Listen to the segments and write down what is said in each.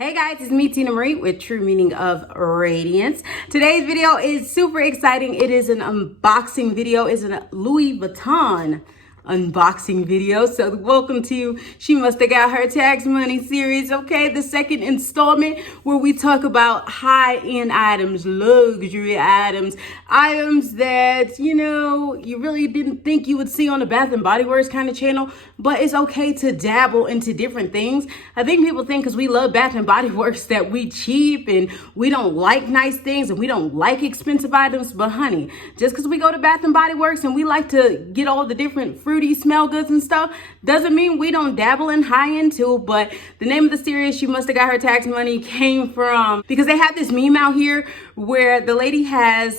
Hey guys, it's me, Tina Marie, with True Meaning of Radiance. Today's video is super exciting. It is an unboxing video. It's a Louis Vuitton unboxing video. So welcome to She Must Have Got Her Tax Money series, okay? The second installment where we talk about high-end items, luxury items, items that, you really didn't think you would see on the Bath and Body Works kind of channel, but it's okay to dabble into different things. I think people think because we love Bath and Body Works that we cheap and we don't like nice things and we don't like expensive items. But honey, just because we go to Bath and Body Works and we like to get all the different fruity smell goods and stuff doesn't mean we don't dabble in high-end too. But the name of the series, She Must Have Got Her Tax Money, came from because they have this meme out here where the lady has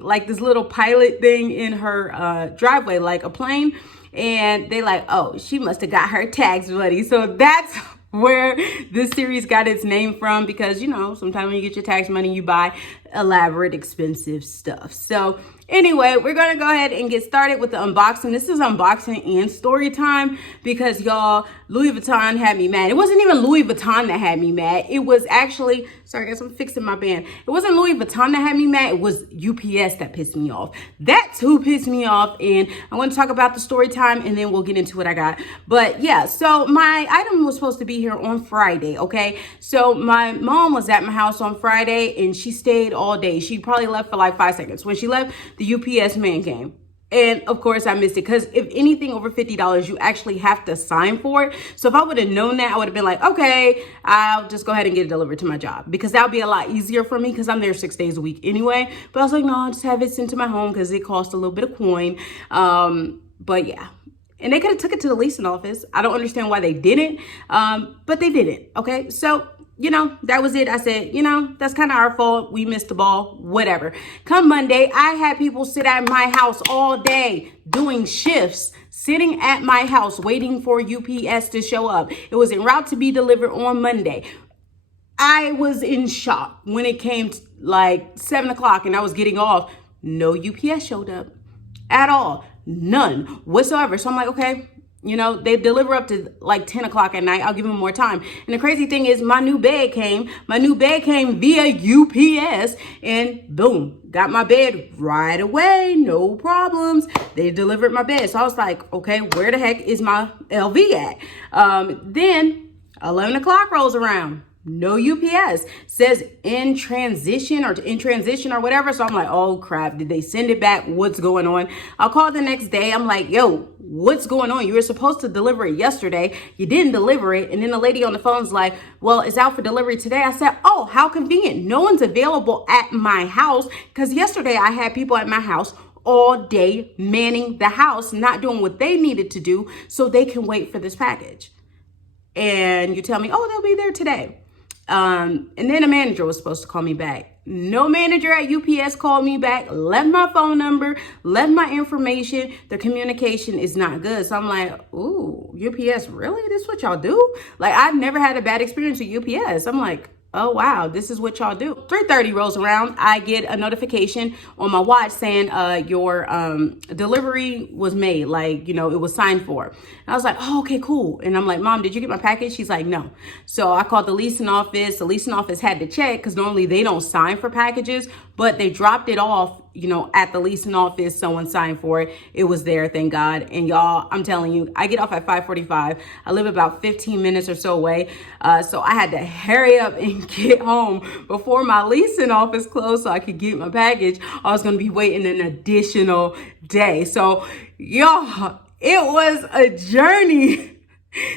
like this little pilot thing in her driveway, like a plane. And they like, oh, she must have got her tax money. So that's where this series got its name from, because, sometimes when you get your tax money, you buy elaborate, expensive stuff. So anyway, we're going to go ahead and get started with the unboxing. This is unboxing and story time because, y'all, Louis Vuitton had me mad. It wasn't even Louis Vuitton that had me mad. It was actually, sorry guys, I'm fixing my band. It wasn't Louis Vuitton that had me mad. It was UPS that pissed me off. That's who pissed me off. And I'm going to talk about the story time and then we'll get into what I got. But yeah, so my item was supposed to be here on Friday, okay? So my mom was at my house on Friday and she stayed all day. She probably left for like 5 seconds. When she left, the UPS man came. And of course I missed it because if anything over $50, you actually have to sign for it. So if I would have known that, I would have been like, okay, I'll just go ahead and get it delivered to my job, because that would be a lot easier for me because I'm there 6 days a week anyway. But I was like, no, I'll just have it sent to my home because it costs a little bit of coin. But yeah. And they could have took it to the leasing office. I don't understand why they didn't, but they didn't, okay? So, that was it. I said, that's kind of our fault. We missed the ball, whatever. Come Monday, I had people sit at my house all day doing shifts, sitting at my house waiting for UPS to show up. It was en route to be delivered on Monday. I was in shock when it came to like 7 o'clock and I was getting off. No UPS showed up at all. None whatsoever. So I'm like, okay, they deliver up to like 10 o'clock at night. I'll give them more time. And the crazy thing is my new bed came via UPS and boom, got my bed right away. No problems. They delivered my bed. So I was like, okay, where the heck is my LV at? Then 11 o'clock rolls around. No UPS. Says in transition or whatever. So I'm like, oh crap, did they send it back? What's going on? I'll call the next day. I'm like, yo, what's going on? You were supposed to deliver it yesterday. You didn't deliver it. And then the lady on the phone's like, well, it's out for delivery today. I said, oh, how convenient. No one's available at my house, because yesterday I had people at my house all day manning the house, not doing what they needed to do so they can wait for this package. And you tell me, oh, they'll be there today. And then a manager was supposed to call me back. No manager at UPS called me back, left my phone number, left my information. Their communication is not good. So I'm like, ooh, UPS, really? This is what y'all do? Like, I've never had a bad experience with UPS. I'm like, oh, wow, this is what y'all do. 3:30 rolls around. I get a notification on my watch saying your delivery was made, like, it was signed for. And I was like, oh, okay, cool. And I'm like, Mom, did you get my package? She's like, no. So I called the leasing office. The leasing office had to check because normally they don't sign for packages, but they dropped it off, at the leasing office. Someone signed for it. It was there, thank God. And y'all, I'm telling you, I get off at 5:45. I live about 15 minutes or so away. So I had to hurry up and get home before my leasing office closed so I could get my package. I was going to be waiting an additional day. So y'all, it was a journey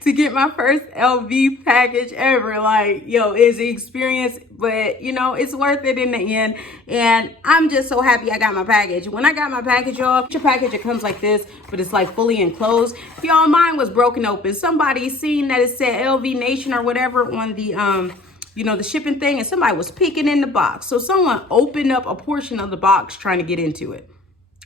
to get my first LV package ever. Like, it's an experience, but it's worth it in the end. And I'm just so happy I got my package. When I got my package, y'all, your package, it comes like this, but it's like fully enclosed. Y'all, mine was broken open. Somebody seen that it said LV Nation or whatever on the the shipping thing, and somebody was peeking in the box. So someone opened up a portion of the box trying to get into it.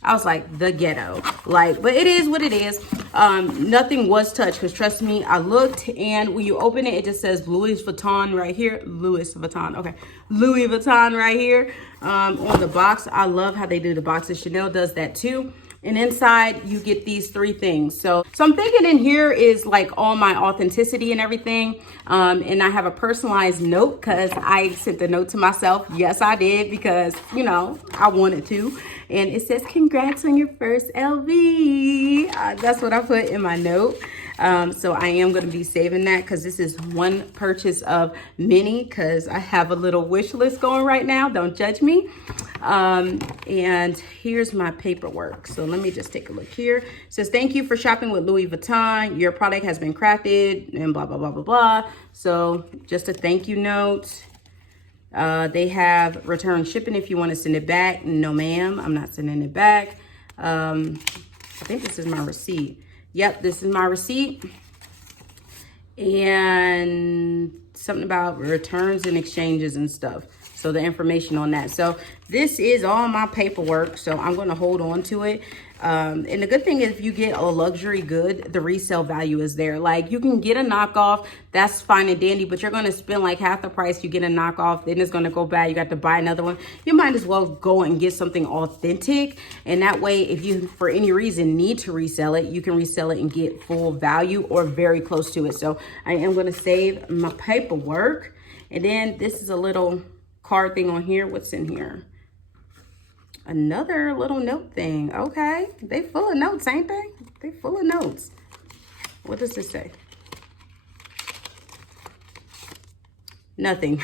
I was like, the ghetto. But it is what it is. Nothing was touched, because trust me, I looked, and when you open it, it just says Louis Vuitton right here. Louis Vuitton. Okay. Louis Vuitton right here on the box. I love how they do the boxes. Chanel does that too. And inside you get these 3 things. So I'm thinking in here is like all my authenticity and everything. And I have a personalized note because I sent a note to myself. Yes, I did, because, you know, I wanted to. And it says, congrats on your first LV. That's what I put in my note. So I am going to be saving that because this is one purchase of many, because I have a little wish list going right now. Don't judge me. And here's my paperwork. So let me just take a look here. It says, thank you for shopping with Louis Vuitton. Your product has been crafted and blah, blah, blah, blah, blah. So just a thank you note. They have return shipping if you want to send it back. No, ma'am, I'm not sending it back. I think this is my receipt. Yep, this is my receipt. And something about returns and exchanges and stuff. So the information on that. So this is all my paperwork. So I'm going to hold on to it. And the good thing is if you get a luxury good, the resale value is there. Like you can get a knockoff, that's fine and dandy, but you're going to spend like half the price. You get a knockoff, then it's going to go bad. You got to buy another one. You might as well go and get something authentic. And that way, if you, for any reason, need to resell it, you can resell it and get full value or very close to it. So I am going to save my paperwork. And then this is a little card thing on here. What's in here? Another little note thing. Okay, they full of notes, ain't they? They full of notes. What does this say? Nothing.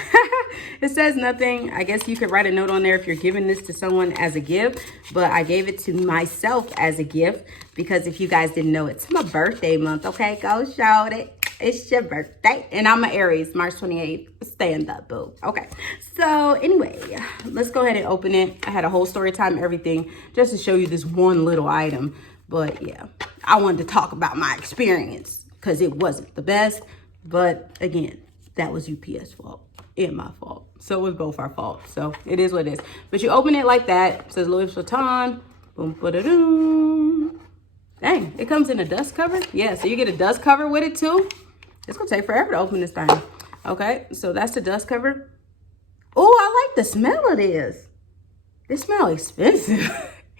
It says nothing. I guess you could write a note on there if you're giving this to someone as a gift, but I gave it to myself as a gift because if you guys didn't know, it's my birthday month. Okay, go show it. It's your birthday. And I'm an Aries, March 28th. Stand up, boo. Okay. So anyway, let's go ahead and open it. I had a whole story time, everything, just to show you this one little item. But yeah, I wanted to talk about my experience because it wasn't the best. But again, that was UPS fault and my fault. So it was both our fault. So it is what it is. But you open it like that. It says Louis Vuitton. Boom, ba-da-doom. Dang, it comes in a dust cover. Yeah, so you get a dust cover with it too. It's gonna take forever to open this thing. Okay, so that's the dust cover. Oh, I like the smell of this. It smells expensive.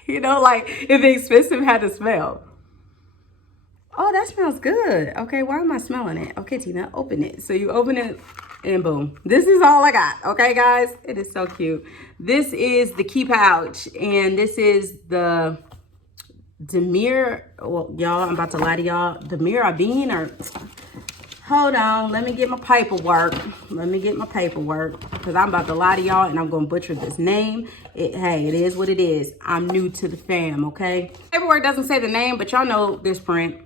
You know, like if the expensive had to smell. Oh, that smells good. Okay, why am I smelling it? Okay, Tina, open it. So you open it and boom. This is all I got. Okay, guys, it is so cute. This is the key pouch and this is the Demir. Well, y'all, I'm about to lie to y'all. Demir Abin or... Hold on, let me get my paperwork. Let me get my paperwork because I'm about to lie to y'all and I'm going to butcher this name. Hey, it is what it is. I'm new to the fam, okay? Paperwork doesn't say the name, but y'all know this print.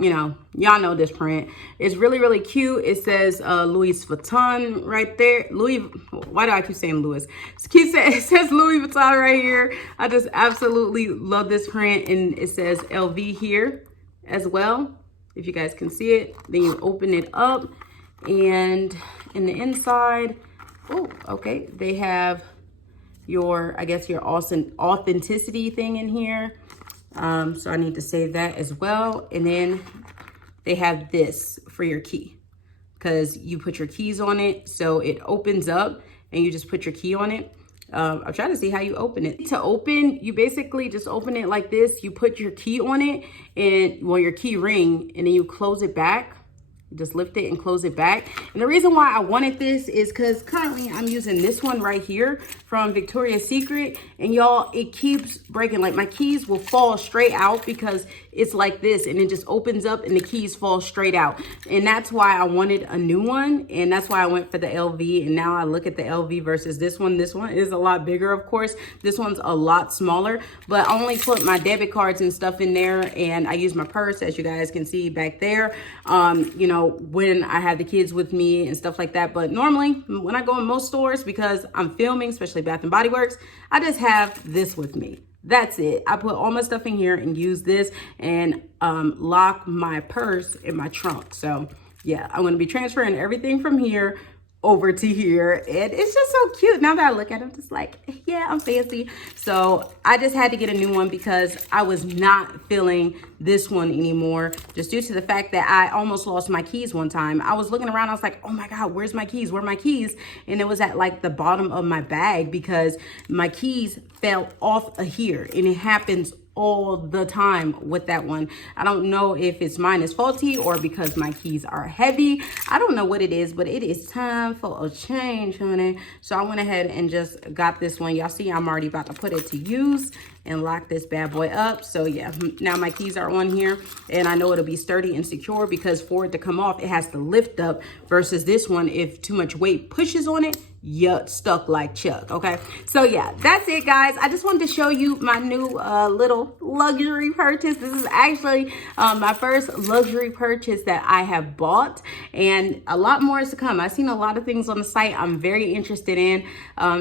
You know, y'all know this print. It's really, really cute. It says Louis Vuitton right there. Louis, why do I keep saying Louis? It says Louis Vuitton right here. I just absolutely love this print. And it says LV here as well. If you guys can see it, then you open it up and in the inside, oh, okay, they have your, I guess your authenticity thing in here. So I need to save that as well. And then they have this for your key because you put your keys on it. So it opens up and you just put your key on it. I'm trying to see how you open it. To open, you basically just open it like this. You put your key on it and, well, your key ring, and then you close it back. Just lift it and close it back. And the reason why I wanted this is because currently I'm using this one right here from Victoria's Secret. And y'all, it keeps breaking. Like my keys will fall straight out because it's like this and it just opens up and the keys fall straight out. And that's why I wanted a new one. And that's why I went for the LV. And now I look at the LV versus this one. This one is a lot bigger, of course. This one's a lot smaller, but I only put my debit cards and stuff in there. And I use my purse, as you guys can see back there. You know, when I have the kids with me and stuff like that. But normally when I go in most stores, because I'm filming, especially Bath and Body Works, I just have this with me. That's it. I put all my stuff in here and use this and lock my purse in my trunk. So yeah, I'm going to be transferring everything from here over to here, and it's just so cute. Now that I look at it, I'm just like, yeah, I'm fancy. So I just had to get a new one because I was not feeling this one anymore, just due to the fact that I almost lost my keys one time. I was looking around, I was like, oh my God, where's my keys? Where are my keys? And it was at like the bottom of my bag because my keys fell off of here, and it happens all the time with that one. I don't know if it's mine is faulty or because my keys are heavy. I don't know what it is, but it is time for a change, honey. So I went ahead and just got this one. Y'all see I'm already about to put it to use and lock this bad boy up. So yeah, now my keys are on here and I know it'll be sturdy and secure because for it to come off, it has to lift up versus this one, if too much weight pushes on it, yuck, stuck like Chuck. Okay, so yeah, that's it, guys. I just wanted to show you my new little luxury purchase. This is actually my first luxury purchase that I have bought, and a lot more is to come. I've seen a lot of things on the site I'm very interested in,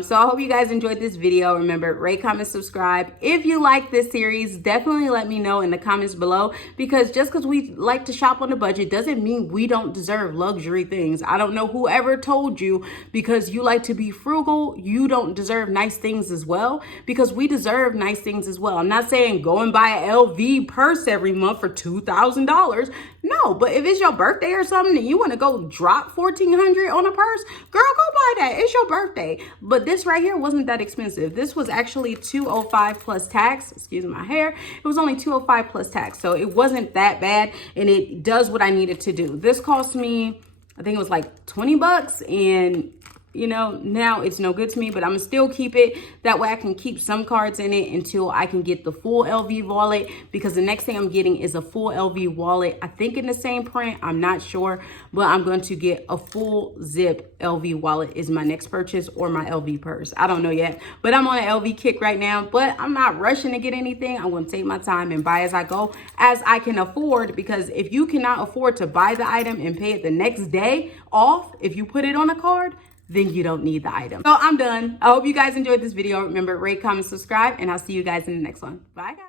so I hope you guys enjoyed this video. Remember, rate, comment, subscribe. If you like this series, definitely let me know in the comments below, because just because we like to shop on a budget doesn't mean we don't deserve luxury things. I don't know whoever told you because you like to be frugal, you don't deserve nice things as well, because we deserve nice things as well. I'm not saying go and buy an LV purse every month for $2,000. No, but if it's your birthday or something and you want to go drop $1,400 on a purse, girl, go buy that. It's your birthday. But this right here wasn't that expensive. This was actually $205 plus tax. Excuse my hair. It was only $205 plus tax. So it wasn't that bad, and it does what I needed to do. This cost me, I think it was like 20 bucks, and you know, now it's no good to me, but I'm gonna still keep it. That way I can keep some cards in it until I can get the full LV wallet, because the next thing I'm getting is a full LV wallet. I think in the same print, I'm not sure, but I'm going to get a full zip LV wallet is my next purchase, or my LV purse. I don't know yet, but I'm on an LV kick right now, but I'm not rushing to get anything. I'm gonna take my time and buy as I go, as I can afford, because if you cannot afford to buy the item and pay it the next day off, if you put it on a card, then you don't need the item. So I'm done. I hope you guys enjoyed this video. Remember, rate, comment, subscribe, and I'll see you guys in the next one. Bye, guys.